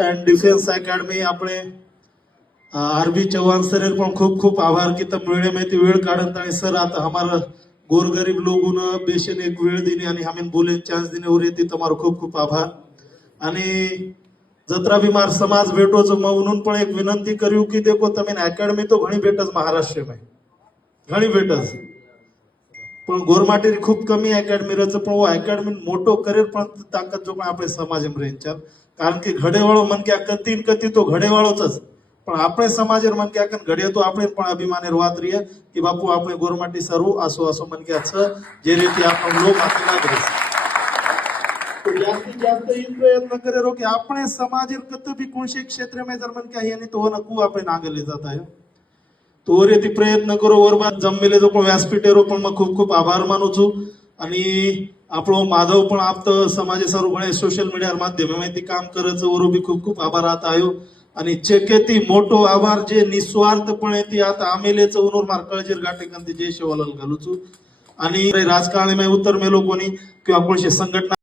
end defence academy આપણે RB Chauhan sir पण खूप खूप आभार की तब वेळे में वेळ काढत आणि सर आता हमारा गोरगरीब लोगों बेशन एक वेळ देणे आणि हमें बोले चान्स देणे और येते तुम्हारा खूप खूप आभार आणि जत्रा बीमार समाज भेटो जो म्हणून पण एक विनंती करू की देखो तमें एकेडमी तो घणी भेटच महाराष्ट्र में घणी भेटच पण गोरमाटी खूप कमी एकेडमी रच पण वो एकेडमी मोटो करे पण ताकत जो पण આપણે સમાજમાં રહે ચાલ કારણ કે ઘડેવાળો મન કે કતી ન કતી તો ઘડેવાળો જ પણ આપણે સમાજ મન કે ઘડે તો આપણે પણ અભિમાને વાત રહીએ કે બાપુ આપણે ગોરમાટી સરું આસો આસો મન કે છે જે રીતે આપણો લોક આપેલા કરે तो जास्तीत जास्त ही प्रयत्न करे रो कि अपने समाज कत भी कोणशे क्षेत्र में जर मन के यानी तो नकू आपण आगे ले जाता है तो ती प्रयत्न करो वर बात जमलेले जो पण व्यासपीठेरो पण मग खूप खूप आभार मानू છું आणि આપણો માધવ પણ આપ સમાજે સારું ઘણે સોશિયલ મીડિયા માધ્યમે માહિતી કામ કરે છે ઓરો બી ખૂબ ખૂબ આભાર આતા આયો आणि चेकेती मोठो आभार जे निस्वार्थपणे ती आता आमेलेच उनोर मार कळजेर गाठेकंती जय शिवालाल घालू છું आणि राजकारणी में उत्तर में लोकोनी किंवा कोणशे संघटना